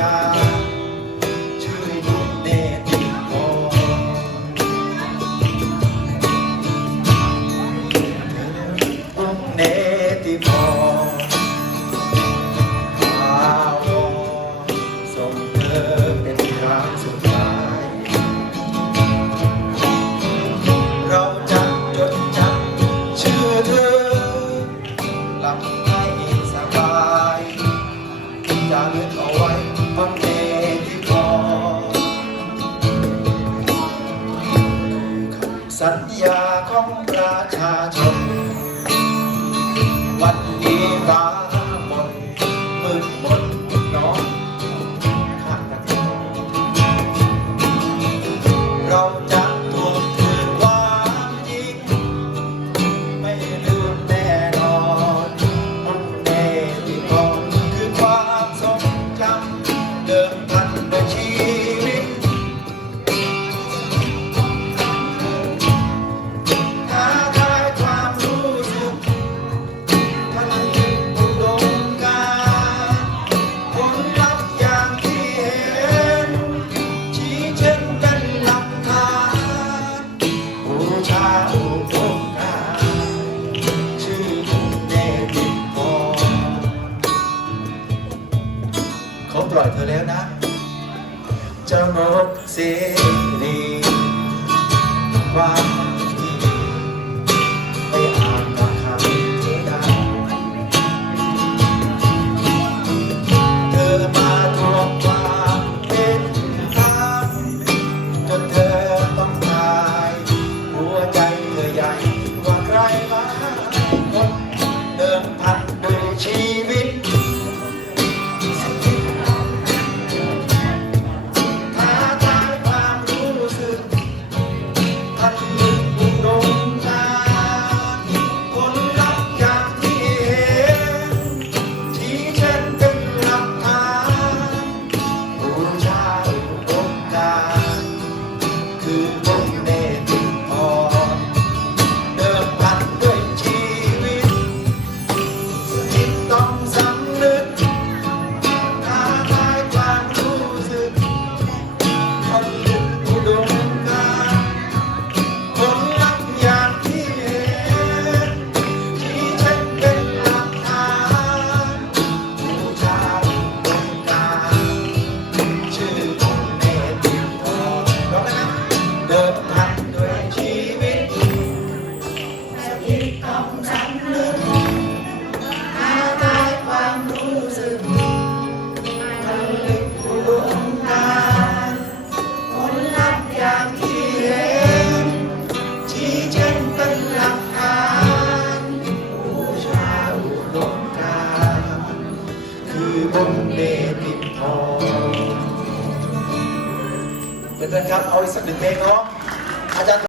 Ya. สัญญาของประชาชน วันนี้ตาหมดมืดมนน้องข้างกันเราจะทวงคืนความจริง ไม่ลืมแน่นอนมันแน่ที่ตรงคือความทรงจำ the เขาปล่อยเธอแล้วนะจะานกเสรีความ บนเดติดทองเพื่อนๆครับ เอาอีกสักหนึ่งเพลงเนาะอาจารย์